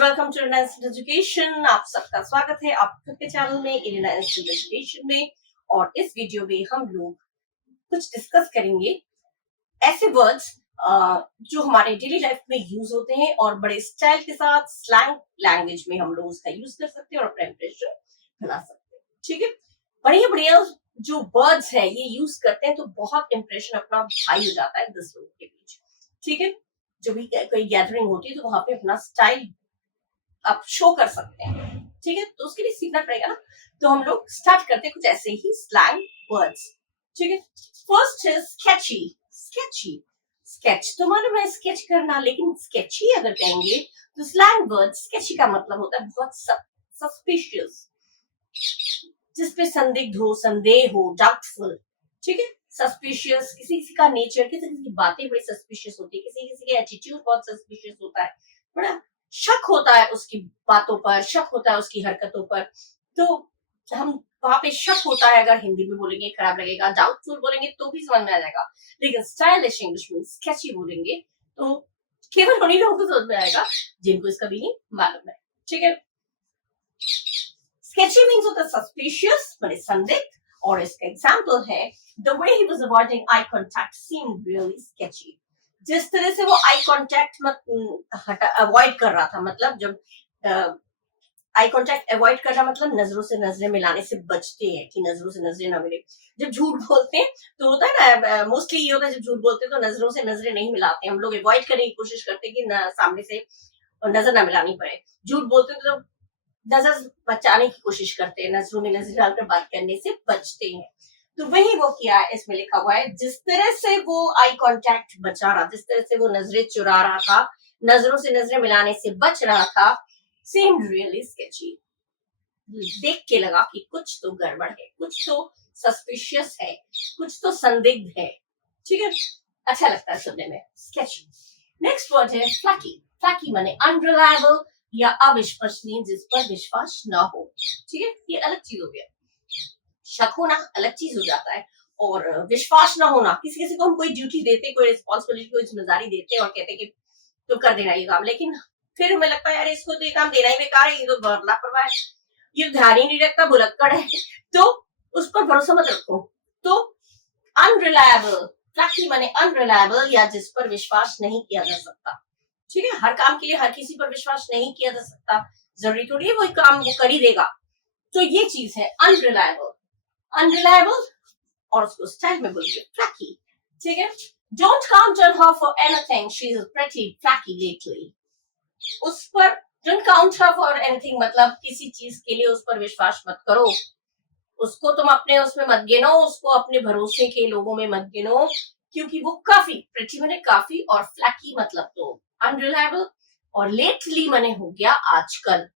And welcome to Indian Institute Education. आप सबका स्वागत है आप सबके चैनल में इंडियन इंस्टीट्यूट एजुकेशन में। और इस वीडियो में हम लोग कुछ डिस्कस करेंगे ऐसे वर्ड्स जो हमारे डेली लाइफ में यूज होते हैं और बड़े स्टाइल के साथ स्लैंग लैंग्वेज में हम लोग उसका यूज कर सकते हैं और अपना इंप्रेशन बना सकते हैं। ठीक है, बढ़िया बढ़िया जो वर्ड्स है ये यूज करते हैं तो बहुत इंप्रेशन अपना हाई हो जाता है 10 लोगों के बीच। ठीक है, जो भी कोई गैदरिंग होती है तो वहां पे अपना स्टाइल आप शो कर सकते हैं। ठीक है, तो उसके लिए सीखना पड़ेगा ना। तो हम लोग स्टार्ट करते हैं कुछ ऐसे ही स्लैंग वर्ड्स। ठीक है, फर्स्ट है स्केची। स्केची स्केच तो मालूम है स्केच करना, लेकिन स्केची अगर कहेंगे तो स्लैंग वर्ड स्केची का मतलब होता है बहुत सस्पिशियस, जिसपे संदिग्ध हो, संदेह हो, डाउटफुल। ठीक है, सस्पिशियस किसी किसी का नेचर, किसी किसी की बातें बड़ी सस्पिशियस होती है, किसी किसी का एटीट्यूड बहुत सस्पिशियस होता है, बड़ा शक होता है उसकी बातों पर, शक होता है उसकी हरकतों पर। तो हम वहां पे शक होता है, अगर हिंदी में बोलेंगे खराब लगेगा, डाउटफुल बोलेंगे तो भी समझ में आ जाएगा, लेकिन स्टाइलिश इंग्लिश में स्केची बोलेंगे तो केवल उन्हीं लोगों को समझ में आएगा जिनको इसका मीनिंग मालूम है। ठीक है, स्केची मीन्स होता है सस्पिशियस, माने संदिग्ध। और इसका एग्जाम्पल है the way he was avoiding eye contact seemed really sketchy. जिस तरह से वो आई कांटेक्ट अवॉइड कर रहा था, मतलब जब आई कांटेक्ट अवॉइड करना मतलब नजरों से नजरें मिलाने से बचते हैं कि नजरों से नजरें ना मिले। जब झूठ बोलते हैं तो होता है ना, मोस्टली ये होता है जब झूठ बोलते हैं तो नजरों से नजरें नहीं मिलाते, हम लोग अवॉइड करने की कोशिश करते हैं कि सामने से नजर ना मिलानी पड़े। झूठ बोलते हैं तो नजर बचाने की कोशिश करते हैं, नजरों में नजर डालकर बात करने से बचते हैं। तो वही वो किया है, इसमें लिखा हुआ है जिस तरह से वो आई कांटेक्ट बचा रहा, जिस तरह से वो नजरें चुरा रहा था, नजरों से नजरें मिलाने से बच रहा था, seemed really sketchy। देख के लगा कि कुछ तो गड़बड़ है, कुछ तो सस्पिशियस है, कुछ तो संदिग्ध है। ठीक है, अच्छा लगता है सुनने में, स्केची। नेक्स्ट वर्ड है फ्लैकी। फ्लैकी माने अनरिलायबल या अविश्वसनीय, जिस पर विश्वास ना हो। ठीक है, ये अलग चीज हो गया। शक होना अलग चीज हो जाता है, और विश्वास ना होना, किसी किसी को हम कोई ड्यूटी देते, कोई रिस्पॉन्सिबिलिटी, कोई जिम्मेदारी देते हैं और कहते हैं कि तो कर देना ये काम, लेकिन फिर हमें लगता है यार इसको तो ये काम देना ही बेकार है, ये तो बहुत लापरवाह है, ये ध्यान ही नहीं रखता, भुलक्कड़ है, तो उस पर भरोसा मत रखो। तो अनरिलायबल, फ्लैकी माने अनरिलायबल या जिस पर विश्वास नहीं किया जा सकता। ठीक है, हर काम के लिए हर किसी पर विश्वास नहीं किया जा सकता, जरूरी थोड़ी है वही काम वो कर ही देगा। तो ये चीज है अनरिलायबल। अनरिलायबल और उसको स्टाइल में बोलिए फ्लैकी। ठीक है, don't count on her for anything, she is pretty flaky lately. उस पर don't count her for anything मतलब किसी चीज के लिए उस पर विश्वास मत करो, उसको तुम अपने उसमें मत गिनो, उसको अपने भरोसे के लोगों में मत गिनो, क्योंकि वो काफी प्रीटी मने काफी, और फ्लैकी मतलब तो अनरिलायबल, और लेटली मने हो गया आजकल,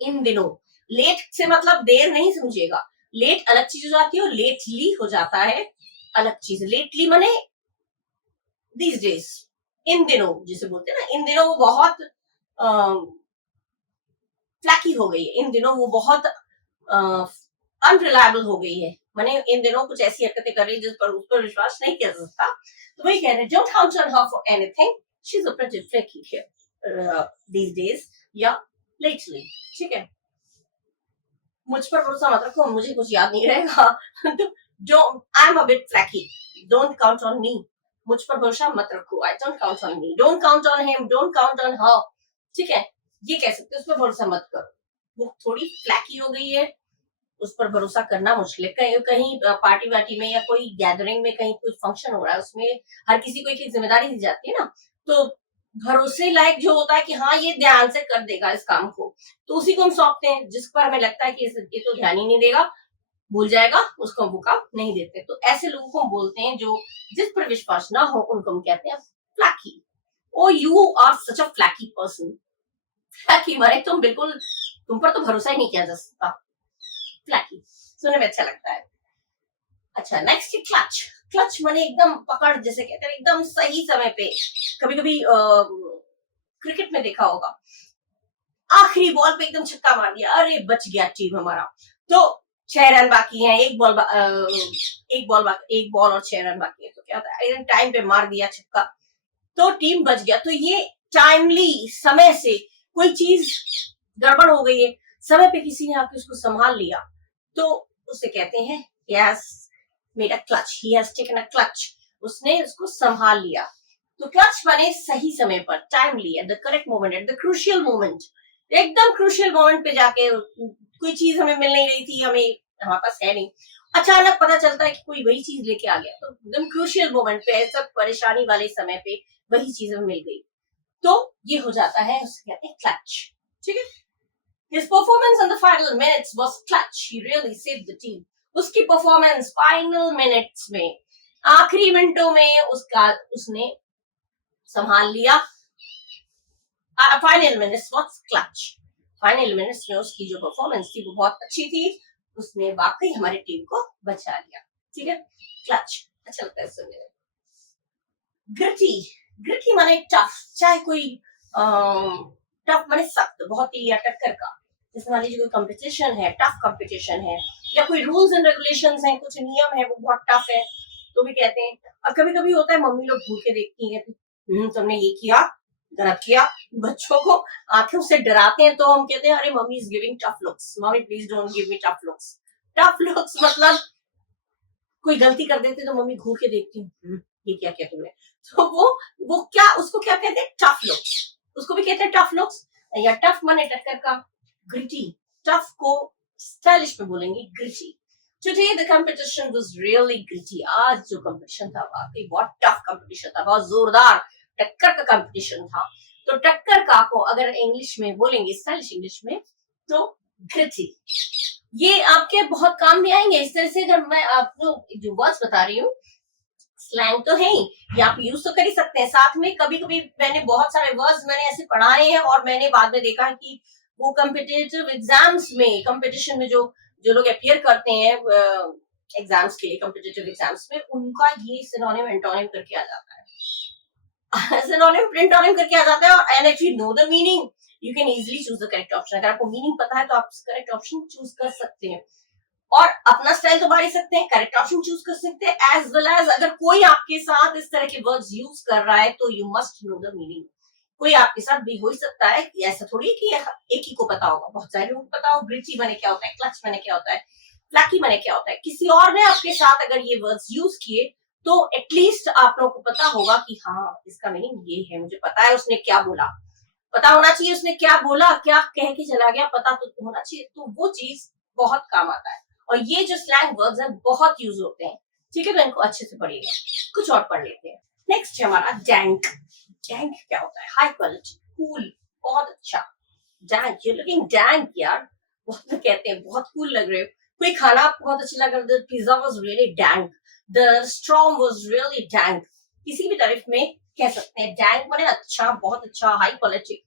इन दिनों। लेट से मतलब देर नहीं समझिएगा, लेट अलग चीज हो जाती है और लेटली हो जाता है अलग चीज। लेटली मने दीज डेज, इन दिनों जिसे बोलते हैं ना, इन दिनों वो बहुत फ्लैकी हो गई है, इन दिनों वो बहुत अनरिलायबल हो गई है, माने इन दिनों कुछ ऐसी हरकतें कर रही है जिस पर उस पर विश्वास नहीं किया जा सकता। तो वही कह रहे हैं don't count on her for anything, she is a pretty flaky here these days या लेटली। ठीक है, मुझ पर भरोसा मत रखो, मुझे कुछ याद नहीं रहेगा। तो I am a bit flaky, don't count on me, मुझ पर भरोसा मत रखो, I don't count on me, don't count on him, don't count on her. ठीक है, ये कह सकते हैं उस पर भरोसा मत करो, वो थोड़ी फ्लैकी हो गई है, उस पर भरोसा करना मुश्किल है। कहीं कहीं पार्टी वार्टी में या कोई गैदरिंग में कहीं कोई फंक्शन हो रहा है, उसमें हर किसी को एक जिम्मेदारी दी जाती है ना, तो भरोसे लायक जो होता है कि हाँ ये ध्यान से कर देगा इस काम को, तो उसी को हम सौंपते हैं। जिस पर हमें लगता है कि ये तो ध्यान ही नहीं देगा, भूल जाएगा, उसको वो काम नहीं देते। तो ऐसे लोगों को हम बोलते हैं जो जिस पर विश्वास ना हो, उनको हम कहते हैं flaky. Oh you are such a flaky person. Flaky माने तुम बिल्कुल, तुम पर तो भरोसा ही नहीं किया जा सकता। फ्लैकी सुनने में अच्छा लगता है। अच्छा, नेक्स्ट क्लच। क्लच माने एकदम पकड़, जैसे कहते हैं एकदम सही समय पे। कभी कभी क्रिकेट में देखा होगा, आखिरी बॉल पे एकदम छक्का मार दिया, अरे बच गया टीम हमारा, तो 6 रन बाकी है, एक बॉल और 6 रन बाकी है, तो क्या होता है टाइम पे मार दिया छक्का तो टीम बच गया। तो ये टाइमली समय से कोई चीज गड़बड़ हो गई है, समय पे किसी ने आके उसको संभाल लिया, तो उसे कहते हैं he has made a clutch, he has taken a clutch, उसने उसको संभाल लिया। तो क्लच माने सही समय पर, timely, at the correct moment, at the crucial moment, एकदम क्रूशियल मोमेंट पे जाके कोई चीज हमें मिल नहीं रही थी, हमें हमारे पास है नहीं, अचानक पता चलता है कि कोई वही चीज लेके आ गया, तो एकदम क्रूशियल मोमेंट पे, सब परेशानी वाले समय पे वही चीज हमें मिल गई, तो ये हो जाता है, उसे कहते हैं क्लच। ठीक है, his performance in the final minutes was clutch, he really saved the team। उसकी परफॉर्मेंस फाइनल मिनट्स में, आखिरी मिनटों में उसने संभाल लिया। Final minutes was clutch, final minutes में उसकी जो परफॉर्मेंस थी वो बहुत अच्छी थी, उसने वाकई हमारी टीम को बचा लिया। ठीक है, क्लच अच्छा लगता है सुनने में। ग्रिटी, ग्रिटी माने टफ, चाहे कोई टफ माने सख्त बहुत ही, या टक्कर का, जैसे मान लीजिए कोई कंपटीशन है, टफ कंपटीशन है, या कोई रूल्स एंड रेगुलेशंस हैं, कुछ नियम है वो बहुत टफ है, तो भी कहते हैं। और कभी कभी होता है मम्मी लोग घूर के देखती है, तुमने ये किया, गलत किया, बच्चों को आंखों से डराते हैं, तो हम कहते हैं अरे mummy is giving tough looks, mummy please don't give me tough looks. Tough looks मतलब कोई गलती कर देते तो मम्मी घूर के देखती है, ये क्या किया तुमने, तो वो क्या, उसको क्या कहते हैं, टफ लुक्स, उसको भी कहते हैं टफ लुक्स, या टफ माने टक्कर का, ग्रिटी, टफ को स्टाइलिश में बोलेंगे gritty. Today the competition was really gritty। आज जो कंपटीशन था वाकई बहुत टफ कंपटीशन था, बहुत जोरदार टक्कर का कंपटीशन था। तो टक्कर का को अगर इंग्लिश में बोलेंगे, स्टाइलिश इंग्लिश में, तो ग्रिटी। ये आपके बहुत काम भी आएंगे इस तरह से, जब मैं आपको जो वर्ड्स बता रही हूँ, स्लैंग तो है ही, ये आप यूज तो कर ही सकते हैं, साथ में कभी कभी मैंने बहुत सारे वर्ड्स मैंने ऐसे पढ़ाए हैं, और मैंने बाद में देखा है कि वो कॉम्पिटिटिव एग्जाम्स में, कंपटीशन में जो लोग अपियर करते हैं एग्जाम्स के लिए, कॉम्पिटिटिव एग्जाम्स में, उनका ये सिनोनिम एंटोनिम करके आ जाता है सिनोनिम एंटोनिम करके आ जाता है। और and if you know the meaning you can easily choose the correct option. अगर आपको मीनिंग पता है तो आप करेक्ट ऑप्शन चूज कर सकते हैं, और अपना स्टाइल तो बांट सकते हैं, करेक्ट ऑप्शन चूज कर सकते हैं, एज वेल एज अगर कोई आपके साथ इस तरह के वर्ड्स यूज कर रहा है तो you must know the meaning. कोई आपके साथ भी हो ही सकता है, ऐसा थोड़ी कि एक ही को पता होगा, बहुत सारे लोगों को पता हो ग्रिटी माने क्या होता है, क्लच माने क्या होता है, फ्लैकी माने क्या होता है। किसी और ने आपके साथ अगर ये वर्ड्स यूज किए तो एटलीस्ट आप लोगों को पता होगा कि हाँ इसका मीनिंग ये है, मुझे पता है उसने क्या बोला, पता होना चाहिए उसने क्या बोला, क्या कह के चला गया, पता तो होना चाहिए, तो वो चीज बहुत काम आता है। और ये जो स्लैंग वर्ड्स हैं बहुत यूज होते हैं। ठीक है, तो इनको अच्छे से पढ़िएगा। कुछ और पढ़ लेते हैं। नेक्स्ट है हमारा डैंक। डैंक क्या होता है, हाई क्वालिटी, कूल, बहुत अच्छा। डैंक, यू लुकिंग डैंक यार, बहुत तो कहते हैं बहुत कूल लग रहे हो। कोई खाना आपको बहुत अच्छा लग रहा है, the pizza was really dank, the storm was really dank, किसी भी तारीफ में कह सकते हैं। डैंक माने अच्छा, बहुत अच्छा, high quality.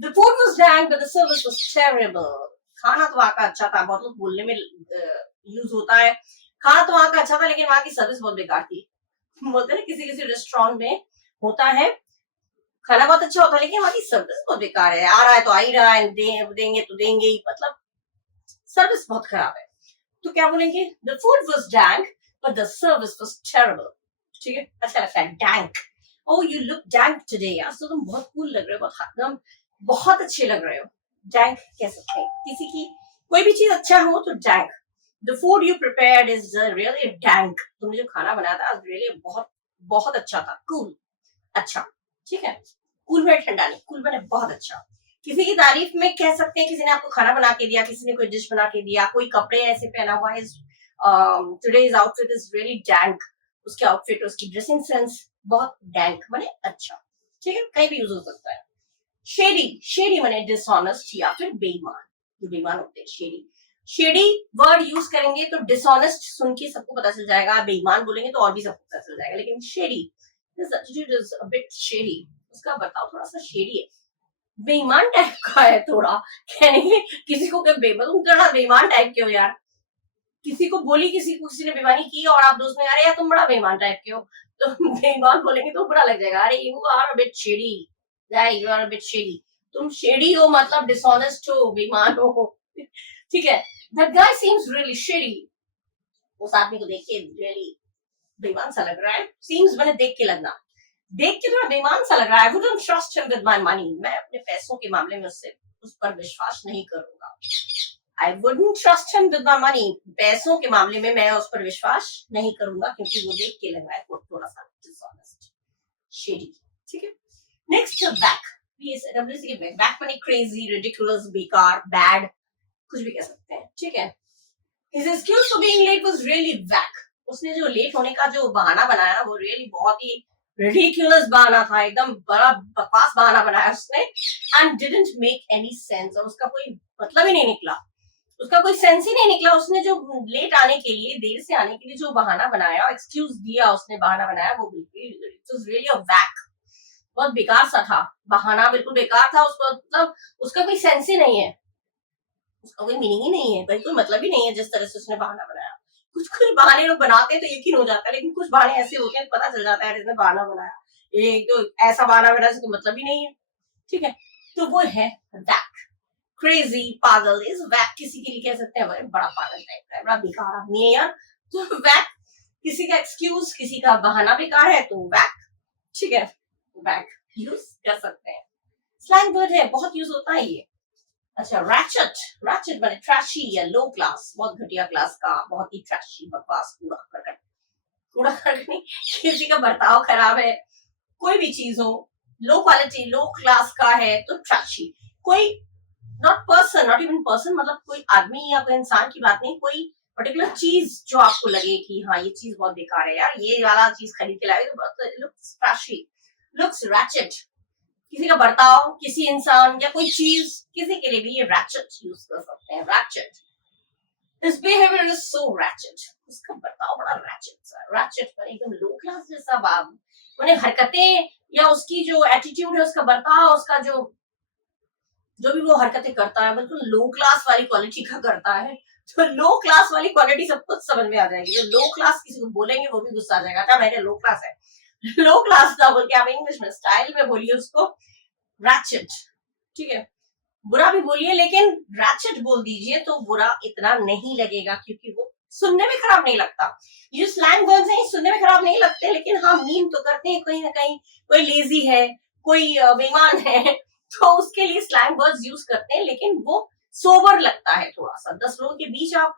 The food was dank but the service was terrible। खाना तो वहां का अच्छा था, बहुत लोग बोलने में यूज होता है, खाना तो वहां का अच्छा था लेकिन वहां की सर्विस बहुत बेकार थी। बोलते हैं किसी किसी रेस्टोरेंट में होता है, खाना बहुत अच्छा होता है लेकिन वहां की सर्विस बहुत बेकार है, आ रहा है तो आ ही रहा है, देंगे तो देंगे ही, मतलब सर्विस बहुत खराब है। तो क्या बोलेंगे, the food was dank but the service was terrible. ठीक है, अच्छा लगता है dank. Oh you look dank today, यार तो तुम बहुत कूल लग रहे हो, एकदम बहुत अच्छे लग रहे हो। डैंक कह सकते हैं किसी की, कोई भी चीज अच्छा हो तो dank. The food you prepared is really dank, तुमने जो खाना बनाया था रियली बहुत बहुत अच्छा था, कूल, अच्छा। ठीक है, कूल में ठंडा नहीं, कूल में बहुत अच्छा। किसी की तारीफ में कह सकते हैं, किसी ने आपको खाना बना के दिया, किसी ने कोई डिश बना के दिया, कोई कपड़े ऐसे पहना हुआ है, today's outfit is really dank, उसके आउटफिट, उसकी ड्रेसिंग सेंस बहुत डैंक माने अच्छा। ठीक है, कहीं भी यूज हो सकता है। शेडी, शेडी माने डिसऑनेस्ट या फिर बेईमान, जो बेईमान होते हैं, शेडी। शेडी वर्ड यूज करेंगे तो डिसऑनेस्ट सुन के सबको पता चल जाएगा, बेईमान बोलेंगे तो और भी सबको पता चल जाएगा, लेकिन shady, this attitude is a bit shady, उसका बर्ताव थोड़ा सा शेडी है, बेईमान टाइप का है थोड़ा, कहने के किसी को क्या तुम थोड़ा बेईमान टाइप के हो यार, किसी को बोली, किसी ने बेईमानी की और आप दोस्त में अरे यार तुम बड़ा बेईमान टाइप के हो, तो बेईमान बोलेंगे तो बुरा लग जाएगा, अरे you are a bit shady, you are a bit shady, तुम शेडी हो मतलब डिसऑनेस्ट हो, बेईमान हो। ठीक है, that guy seems really shady, उस आदमी को देख के रियली बेईमान सा लग रहा है, सीम्स मैंने देख के लगना। देख के थोड़ा बेईमान सा लग रहा है। I wouldn't trust him with my money. मैं अपने पैसों के मामले में उस पर विश्वास नहीं करूंगा। I wouldn't trust him with my money. पैसों के मामले में मैं उस पर विश्वास नहीं करूंगा क्योंकि वो देख के लग रहा है थोड़ा सा dishonest, shady। ठीक है। नेक्स्ट बैक, BSWC के बैक माने crazy, ridiculous, बेकार, bad, कुछ भी कह सकते हैं। ठीक है। His excuse for being late was really whack. उसने जो लेट होने का जो बहाना बनाया ना वो रियली बहुत ही ridiculous बहाना था, एकदम बड़ा बकवास बहाना बनाया उसने, and didn't make any sense। और उसका कोई मतलब ही नहीं निकला, उसका कोई सेंस ही नहीं निकला। उसने जो लेट आने के लिए, देर से आने के लिए जो बहाना बनाया, एक्सक्यूज दिया उसने, बहाना बनाया, वो बिल्कुल इट वाज रियली अ वैक, बहुत बेकार सा था बहाना, बिल्कुल बेकार था। उसको मतलब उसका कोई सेंस ही नहीं है, उसका कोई मीनिंग ही नहीं है, कोई मतलब ही नहीं है जिस तरह से उसने बहाना बनाया। कुछ कुछ बहाने लोग बनाते हैं तो यकीन हो जाता है, लेकिन कुछ बहाने ऐसे होते हैं पता चल जाता है इसने बहाना बनाया, एक तो ऐसा बहाना बनाया जिसको मतलब ही नहीं है। ठीक है, तो वो है वैक, क्रेजी, पागल। इस वैक किसी के लिए कह सकते हैं बड़ा पागल टाइप का है, बड़ा बेकार आदमी है यार। तो वैक किसी का एक्सक्यूज, किसी का बहाना बेकार है तो वैक। ठीक है, वैक यूज कर सकते हैं, स्लैंग वर्ड है, बहुत यूज होता है ये। अच्छा, रैचेट, रैचेट माने ट्रैशी या लो क्लास, बहुत घटिया क्लास का, बहुत ही ट्रैशी, बकवास, कूड़ा करकट। कूड़ा करकट नहीं, किसी का बर्ताव खराब है, कोई भी चीज हो, लो क्वालिटी, लो क्लास का है तो ट्रैशी। कोई not person, not even person, मतलब कोई आदमी या कोई इंसान की बात नहीं, कोई पर्टिकुलर चीज जो आपको लगे कि हाँ ये चीज बहुत बेकार है यार, ये वाला चीज खरीद के लाए तो लुक्स ट्रैशी, लुक्स रैचेट। किसी का बर्ताव, किसी इंसान या कोई चीज, किसी के लिए भी ये रैचेट यूज कर सकते हैं, ratchet. His behavior is so ratchet. उसका बर्ताव बड़ा रैचेट सा, रैचेट पर एकदम लो क्लास जैसा बाब, उन्हें हरकतें या उसकी जो एटीट्यूड है, उसका बर्ताव, उसका जो भी वो हरकतें करता है बिल्कुल लो क्लास वाली क्वालिटी का करता है। तो लो क्लास वाली क्वालिटी सब कुछ समझ में आ जाएगी। जो लो क्लास किसी को बोलेंगे वो भी गुस्सा आ जाएगा, क्या मेरे लो क्लास है, लो क्लास ना बोल के आप इंग्लिश में स्टाइल में बोलिए उसको रैचेट। ठीक है, बुरा भी बोलिए लेकिन रैचेट बोल दीजिए तो बुरा इतना नहीं लगेगा, क्योंकि वो सुनने में खराब नहीं लगता। ये स्लैंग वर्ड्स हैं, सुनने में खराब नहीं लगते, लेकिन हाँ मीन तो करते हैं कहीं ना कहीं। कोई लेजी है, कोई बेईमान है, तो उसके लिए स्लैंग वर्ड्स यूज करते हैं, लेकिन वो सोबर लगता है थोड़ा सा। 10 लोगों के बीच आप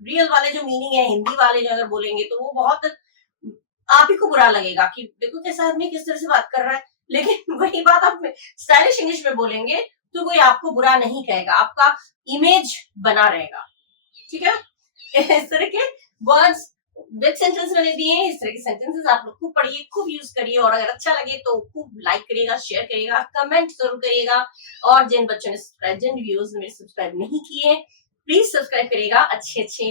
रियल वाले जो मीनिंग है, हिंदी वाले जो अगर बोलेंगे तो वो बहुत आप ही को बुरा लगेगा कि देखो कैसा आदमी किस तरह से बात कर रहा है। लेकिन वही बात आप स्टाइलिश इंग्लिश में बोलेंगे तो कोई आपको बुरा नहीं कहेगा, आपका इमेज बना रहेगा। ठीक है, इस तरह के वर्ड्स विद सेंटेंस मैंने दिए हैं, इस तरह के सेंटेंसेस आप लोग खूब पढ़िए, खूब यूज करिए, और अगर अच्छा लगे तो खूब लाइक करिएगा, शेयर करिएगा, कमेंट जरूर करिएगा। और जिन बच्चों ने सब्सक्राइब, जिन व्यूअर्स ने सब्सक्राइब नहीं किए प्लीज सब्सक्राइब करिएगा, अच्छे अच्छे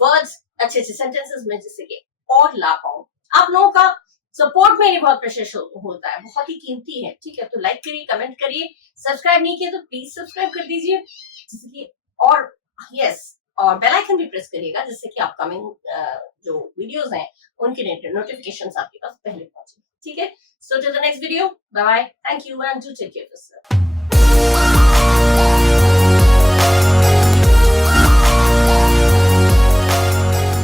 वर्ड्स, अच्छे अच्छे सेंटेंसेस में जिससे कि और ला पाऊं। आप लोगों का सपोर्ट में ये बहुत प्रेशियस होता है, बहुत ही कीमती है। ठीक है, तो लाइक करिए, कमेंट करिए, सब्सक्राइब नहीं किया तो प्लीज सब्सक्राइब कर दीजिए, जिससे कि और यस और बेल आइकन भी प्रेस करिएगा, जिससे कि अपकमिंग जो वीडियोस हैं उनकी नोटिफिकेशंस आपके पास पहले पहुंचे। ठीक है, so till the next video, bye bye, thank you and do take care of yourself.